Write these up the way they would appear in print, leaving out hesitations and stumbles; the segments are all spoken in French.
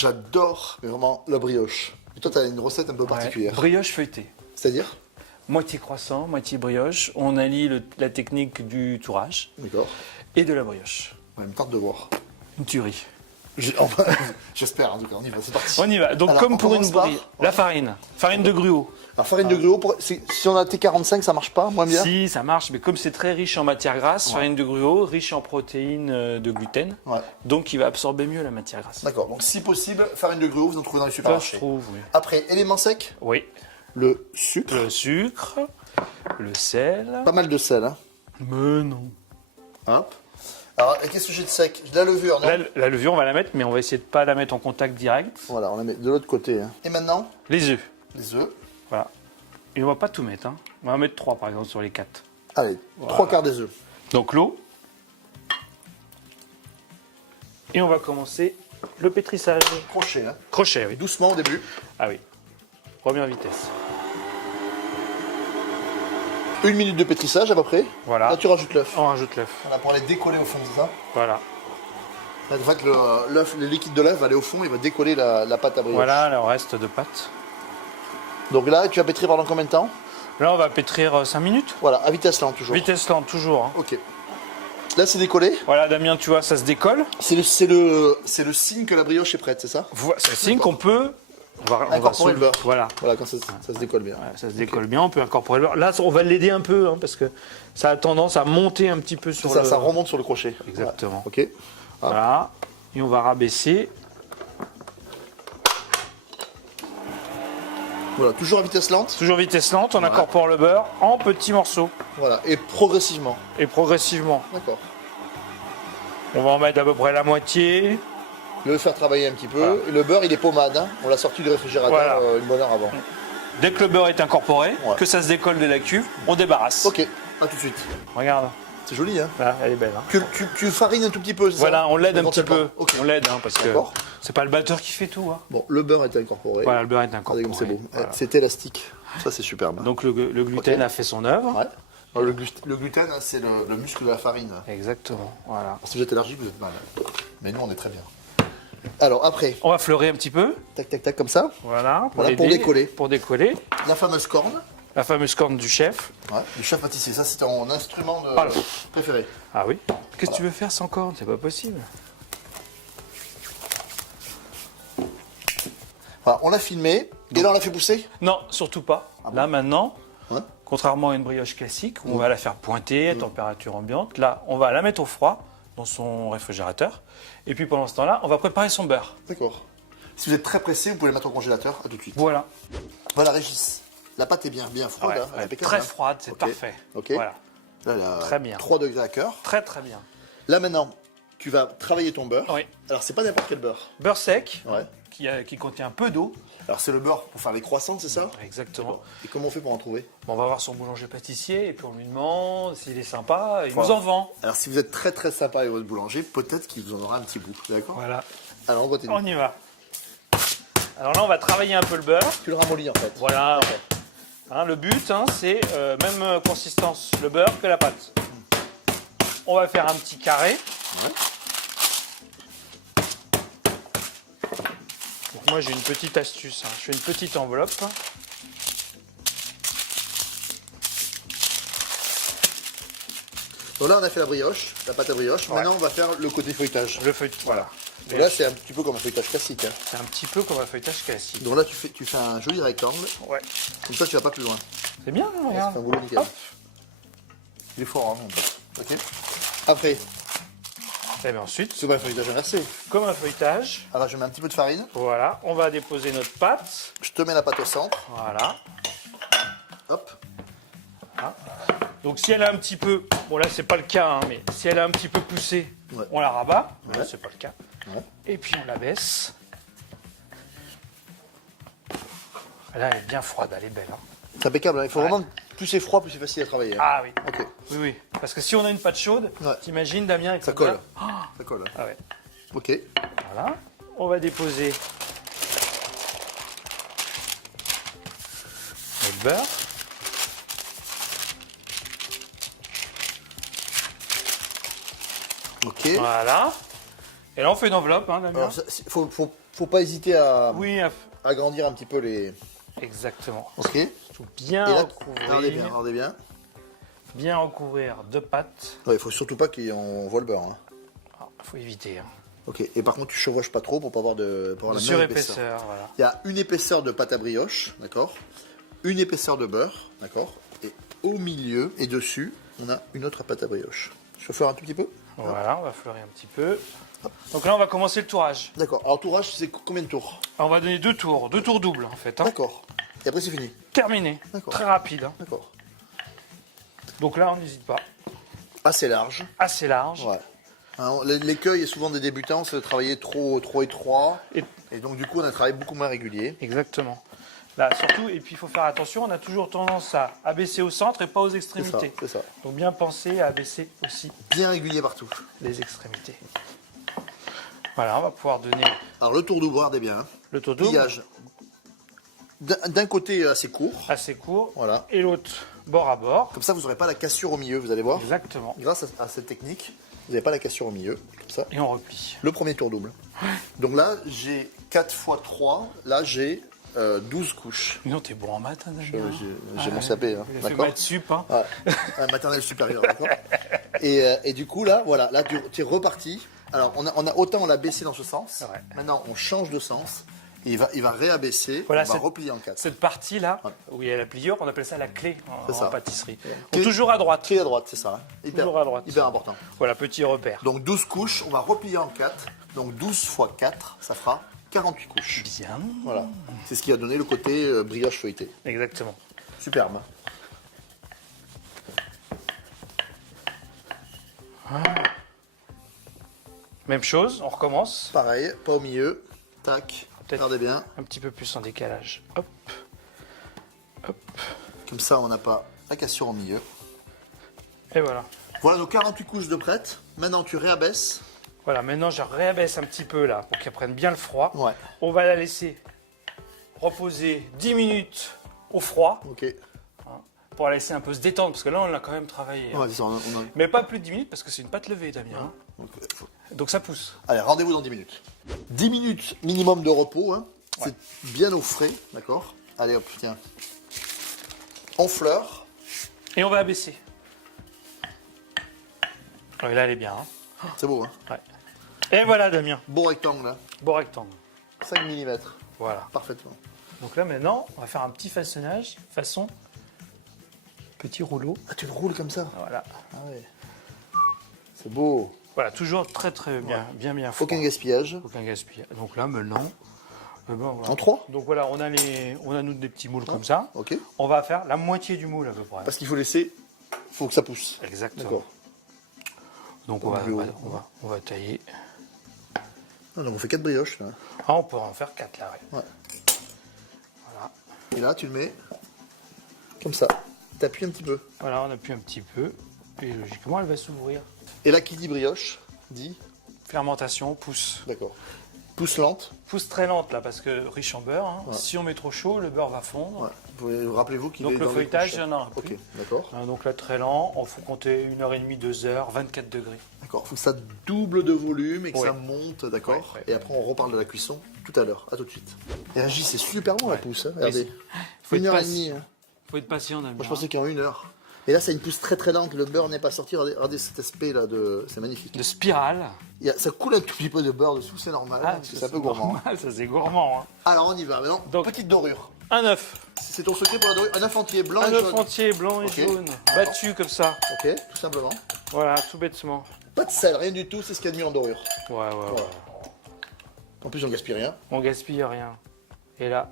j'adore vraiment la brioche. Et toi, tu as une recette un peu particulière. Brioche feuilletée. C'est-à-dire? Moitié croissant, moitié brioche. On allie la technique du tourage D'accord. et de la brioche. Ouais, il me tente de voir. Une tuerie. Enfin, j'espère en tout cas, on y va, c'est parti. On y va. Donc Alors, comme on pour une commence par- brioche, la farine. Farine de gruau. Alors, farine de gruau, si on a T45, ça marche pas, moins bien? Si, ça marche, mais comme c'est très riche en matière grasse, farine de gruau, riche en protéines de gluten, Ouais. donc il va absorber mieux la matière grasse. D'accord, donc si possible, farine de gruau, vous en trouvez dans les Ça, je supermarchés. trouve, oui. Après, éléments secs, Oui. le sucre. Le sucre, le sel. Pas mal de sel, hein. Mais non. Hop. Alors, qu'est-ce que j'ai de sec? De la levure, non? La levure, on va la mettre, mais on va essayer de ne pas la mettre en contact direct. Voilà, on la met de l'autre côté. Hein. Et maintenant, Les œufs. les œufs. Voilà. Et on va pas tout mettre. Hein. On va en mettre 3 par exemple sur les 4. Allez, Voilà. 3/4 des œufs. Donc l'eau. Et on va commencer le pétrissage. Crochet, hein. Crochet, oui. Doucement au début. Ah oui. Première vitesse. 1 minute de pétrissage à peu près. Voilà. Là, tu rajoutes l'œuf. On rajoute l'œuf. On a pour aller décoller au fond, c'est ça? Voilà. Là, en fait, l'œuf, le liquide de l'œuf va aller au fond, il va décoller la pâte à brioche. Voilà le reste de pâte. Donc là, tu vas pétrir pendant combien de temps? Là, on va pétrir 5 minutes. Voilà, à vitesse lente toujours. Vitesse lente, toujours. Hein. Ok. Là, c'est décollé. Voilà, Damien, tu vois, ça se décolle. C'est le signe que la brioche est prête, c'est ça? C'est le signe qu'on peut. On va Incorporer le beurre. Voilà. Voilà, quand ça se décolle bien. Ouais, ça se décolle bien, on peut incorporer le beurre. Là, on va l'aider un peu, hein, parce que ça a tendance à monter un petit peu sur Ça, le... ça remonte sur le crochet. Exactement. Ouais. Ok. Voilà. Et on va rabaisser. Voilà, toujours à vitesse lente. Toujours vitesse lente, on Ouais. incorpore le beurre en petits morceaux. Voilà, et progressivement. Et progressivement. D'accord. On va en mettre à peu près la moitié. Le faire travailler un petit peu. Voilà. Et le beurre, il est pommade. Hein. On l'a sorti du réfrigérateur Voilà. une bonne heure avant. Dès que le beurre est incorporé, Ouais. que ça se décolle de la cuve, on débarrasse. Ok, à tout de suite. Regarde, C'est joli, hein? là, elle est belle. Hein. Tu farines un tout petit peu, c'est ça? Voilà, on l'aide un petit peu. Éventuellement. Ok. On l'aide, hein, parce que D'accord. c'est pas le batteur qui fait tout. Hein. Bon, le beurre est incorporé. Voilà, le beurre est Regardez incorporé. comme c'est beau. Voilà. C'est élastique. Ça, c'est superbe. Donc le gluten Ok. a fait son œuvre. Ouais. Alors, le gluten, hein, c'est le muscle de la farine. Exactement. Voilà. Alors, si vous êtes allergique, vous êtes mal. Mais nous, on est très bien. Alors, après, On va fleurer un petit peu. tac, tac, tac, comme ça. Voilà. Voilà, pour l'aider, décoller. Pour décoller. La fameuse corne. La fameuse corne du chef. Ouais, du chef pâtissier. Ça, c'est ton instrument Voilà. préféré. Ah oui. Qu'est-ce que tu veux faire sans corne? C'est pas possible. Voilà, on l'a filmé. Et là, on l'a fait pousser. Non, surtout pas. Là maintenant, Ouais. contrairement à une brioche classique, où on va la faire pointer à température ambiante, là, on va la mettre au froid dans son réfrigérateur. Et puis pendant ce temps-là, on va préparer son beurre. D'accord. Si vous êtes très pressé, vous pouvez le mettre au congélateur. À tout de suite. Voilà. Voilà, Régis. La pâte est bien froide. Ouais, hein, elle est ouais, impeccable, très hein. froide, c'est Ok. parfait. Ok. Voilà. Là, elle a Très bien. 3 degrés à cœur. Très très bien. Là, maintenant, tu vas travailler ton beurre. Oui. Alors, c'est pas n'importe quel beurre. Beurre sec, Ouais. qui contient peu d'eau. Alors, c'est le beurre pour faire les croissants, c'est ça? Exactement. Et comment on fait pour en trouver? Bon, on va voir son boulanger pâtissier et puis on lui demande s'il est sympa, il Voilà. nous en vend. Alors, si vous êtes très très sympa avec votre boulanger, peut-être qu'il vous en aura un petit bout. D'accord? Voilà. Alors, on continue. On y va. Alors là, on va travailler un peu le beurre. Tu le ramollis en fait. Voilà. Hein, le but, hein, c'est même consistance le beurre que la pâte. On va faire un petit carré. Ouais. Donc moi, j'ai une petite astuce. Hein. Je fais une petite enveloppe. Donc là, on a fait la brioche, la pâte à brioche. Ouais. Maintenant, on va faire le côté feuilletage. Le feuilletage. Voilà. Et là, c'est un petit peu comme un feuilletage classique. Hein. C'est un petit peu comme un feuilletage classique. Donc là, tu fais un joli rectangle. Ouais. Comme ça, tu vas pas plus loin. C'est bien, hein, C'est un regarde. boulot nickel. Hop. Il est fort, hein, mon pote. Ok. Après, Et bien ensuite, c'est pas un feuilletage inversé. comme un feuilletage, Alors, je mets un petit peu de farine. voilà, on va déposer notre pâte. Je te mets la pâte au centre. Voilà. Hop. Donc si elle est un petit peu, bon là c'est pas le cas, hein, mais si elle est un petit peu poussée, Ouais. on la rabat. Ouais. Là, c'est pas le cas. Ouais. Et puis on la baisse. Là elle est bien froide, elle est belle. Hein. C'est impeccable. Hein. Il faut Ouais. vraiment. Plus c'est froid, plus c'est facile à travailler. Hein. Ah oui. Ok. Oui, oui. Parce que si on a une pâte chaude, Ouais. t'imagines Damien avec Ça le colle. beurre. Ça colle. Hein. Ah ouais. Ok. Voilà. On va déposer notre beurre. Ok. Voilà. Et là on fait une enveloppe, hein, Damien. Alors, faut Faut pas hésiter à Oui, agrandir un petit peu les... exactement. Ok. Et Tout bien là, recouvrir. regardez bien. Bien recouvrir de pâte. Ouais, il faut surtout pas qu'on voit le beurre. Hein. Il faut éviter. Hein. Ok. Et par contre, tu chevauches pas trop pour pas avoir la même Surépaisseur, voilà. Il y a une épaisseur de pâte à brioche, d'accord. Une épaisseur de beurre, d'accord. Et au milieu et dessus, on a une autre pâte à brioche. Je vais faire un tout petit peu. Voilà, on va fleurir un petit peu. Donc là, on va commencer le tourage. D'accord. Alors, tourage, c'est combien de tours? Alors, on va donner 2 tours doubles en fait. Hein. D'accord. Et après, c'est fini. Terminé. D'accord. Très rapide. Hein. D'accord. Donc là, on n'hésite pas. Assez large. Assez large. Ouais. Hein, l'écueil est souvent des débutants, c'est de travailler trop étroit. Et donc, du coup, on a un travail beaucoup moins régulier. Exactement. Là, surtout, et puis il faut faire attention, on a toujours tendance à abaisser au centre et pas aux extrémités. C'est ça. Donc bien penser à abaisser aussi Bien régulier partout. les extrémités. Voilà, on va pouvoir donner Alors, le tour double, regardez bien. Hein. le tour double, Pliage. D'un côté assez court. assez court, Voilà. et l'autre bord à bord. Comme ça, vous n'aurez pas la cassure au milieu, vous allez voir. Exactement. Grâce à cette technique, vous n'avez pas la cassure au milieu. Comme ça. Et on replie. Le premier tour double. Donc là, j'ai 4 x 3. Là, j'ai 12 couches. Non, t'es bon en maths, hein, Damien. J'ai mon CAP. Hein, Il a fait d'accord. maths sup, hein. Ouais, maternelle supérieure, d'accord. Et du coup, là, voilà, là, tu es reparti. Alors, autant on l'a baissé dans ce sens. Ouais. Maintenant, on change de sens. Et il va réabaisser. Voilà, on va replier en 4. Cette partie-là, Ouais. où il y a la pliure, on appelle ça la clé C'est ça. en pâtisserie. Ouais. Donc, toujours à droite. Clé à droite, c'est ça. Hein. Toujours à droite. Hyper important. Voilà, petit repère. Donc 12 couches, on va replier en 4. Donc 12 x 4, ça fera 48 couches. Bien. Voilà. C'est ce qui a donné le côté brioche feuilletée. Exactement. Superbe. Même chose, on recommence. Pareil, pas au milieu. Tac. Peut-être. Regardez bien. Un petit peu plus en décalage. Hop. Hop. Comme ça, on n'a pas la cassure au milieu. Et voilà. Voilà nos 48 couches de prête. Maintenant, tu réabaisses. Voilà, maintenant je réabaisse un petit peu là pour qu'elle prenne bien le froid. Ouais. On va la laisser reposer 10 minutes au froid Ok. pour la laisser un peu se détendre parce que là on l'a quand même travaillé. hein. Ouais, c'est ça, Mais pas plus de 10 minutes parce que c'est une pâte levée, Damien. hein. donc, Donc ça pousse. Allez, rendez-vous dans 10 minutes. 10 minutes minimum de repos. Hein. C'est bien au frais, d'accord. Allez, hop, tiens. On fleure. Et on va abaisser. Ouais, là elle est bien. hein. C'est beau, hein. Ouais. Et voilà, Damien. Beau rectangle, là. Beau rectangle. 5 mm. Voilà. Parfaitement. Donc là maintenant, on va faire un petit façonnage façon petit rouleau. Ah, tu le roules comme ça. Voilà. Ah ouais. C'est beau. Voilà, toujours très bien froid. Aucun gaspillage. Aucun gaspillage. Donc là maintenant, voilà. En 3. Donc voilà, on a nous des petits moules comme ça. Ok. On va faire la moitié du moule à peu près. Parce qu'il faut laisser. Faut que ça pousse. Exactement. D'accord. Donc on va tailler. Non, donc on fait 4 brioches, là. Ah, on pourra en faire 4 là. Ouais. Ouais. Voilà. Et là, tu le mets comme ça. T'appuies un petit peu. Voilà, on appuie un petit peu. Et logiquement, elle va s'ouvrir. Et là, qui dit brioche, dit. Fermentation, pousse. D'accord. Pousse lente. Pousse très lente là parce que riche en beurre. hein. Si on met trop chaud, le beurre va fondre. Ouais. Rappelez-vous qu'il Donc est le dans les feuilletage, couches. il y en aura plus. Ok, d'accord. Donc là, très lent. Il faut compter 1h30, 2h, 24 degrés. D'accord. Il faut que ça double de volume et que Ouais. ça monte, d'accord. Ouais. Et après, on reparle de la cuisson tout à l'heure. À tout de suite. Et Régis, c'est super bon la pousse. Hein. Oui, Regardez. Faut être 1h30. Hein. Faut être patient, Damien. Moi, je pensais qu'en 1 heure. Et là, c'est une pousse très très lente. Le beurre n'est pas sorti. Regardez cet aspect là de. C'est magnifique. De spirale. Ça coule un tout petit peu de beurre dessous, c'est normal. parce que c'est un peu gourmand. normal, ça c'est gourmand. hein. Alors, on y va. Maintenant, Donc- petite dorure. Un œuf. C'est ton secret pour la dorure. Un œuf entier, blanc Un et œuf jaune. entier, blanc et Ok. jaune. Battu comme ça. Ok, tout simplement. Voilà, tout bêtement. Pas de sel, rien du tout. C'est ce qu'il y a de mieux en dorure. Ouais. En plus, on gaspille rien. On gaspille rien. Et là,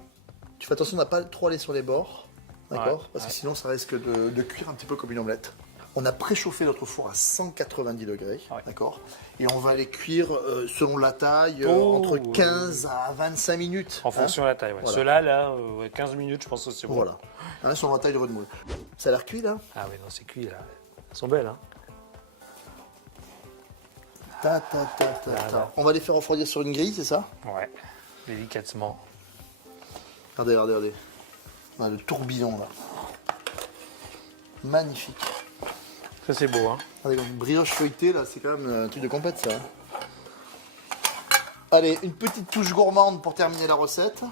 Tu fais attention à ne pas trop aller sur les bords. D'accord. Ouais, Parce que ouais. sinon, ça risque de cuire un petit peu comme une omelette. On a préchauffé notre four à 190 degrés. Ouais. D'accord. Et on va les cuire selon la taille Oh, entre 15 à 25 minutes. en fonction de la taille. Ouais. Voilà. Ceux-là, là, 15 minutes, je pense que c'est bon. Voilà. Hein, selon la taille de votre moule. Ça a l'air cuit là. Ah oui, non, c'est cuit là. Elles sont belles, hein. Ta, ta, ta, ta, Là, ta. là. On va les faire refroidir sur une grille, c'est ça? Ouais, délicatement. Regardez, regardez. On a le tourbillon là. Magnifique. Ça, c'est beau, hein. Regardez, comme brioche feuilletée là, c'est quand même un truc de compète ça. Hein. Allez, une petite touche gourmande pour terminer la recette.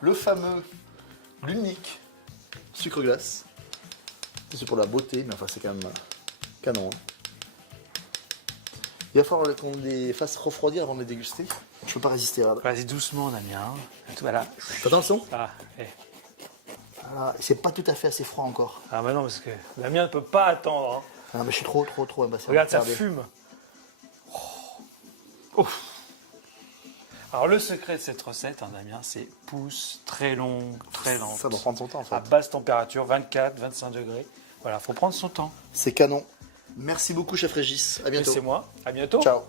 Le fameux, l'unique sucre glace. C'est pour la beauté, mais enfin c'est quand même canon. Hein. Il va falloir qu'on les fasse refroidir avant de les déguster. Je peux pas résister. Regarde. Vas-y doucement, Damien. Voilà. T'entends le son? Ah, eh. Voilà. C'est pas tout à fait assez froid encore. Ah bah non, parce que Damien ne peut pas attendre. Hein. Ah, mais je suis trop impatient. Regarde, ça Regardez. fume. Oh. Alors le secret de cette recette, hein, Damien, c'est pousse très longue, très lente. Ça doit prendre son temps en fait. À basse température, 24, 25 degrés. Voilà, faut prendre son temps. C'est canon. Merci beaucoup, chef Régis. À Et bientôt. c'est moi. À bientôt. Ciao.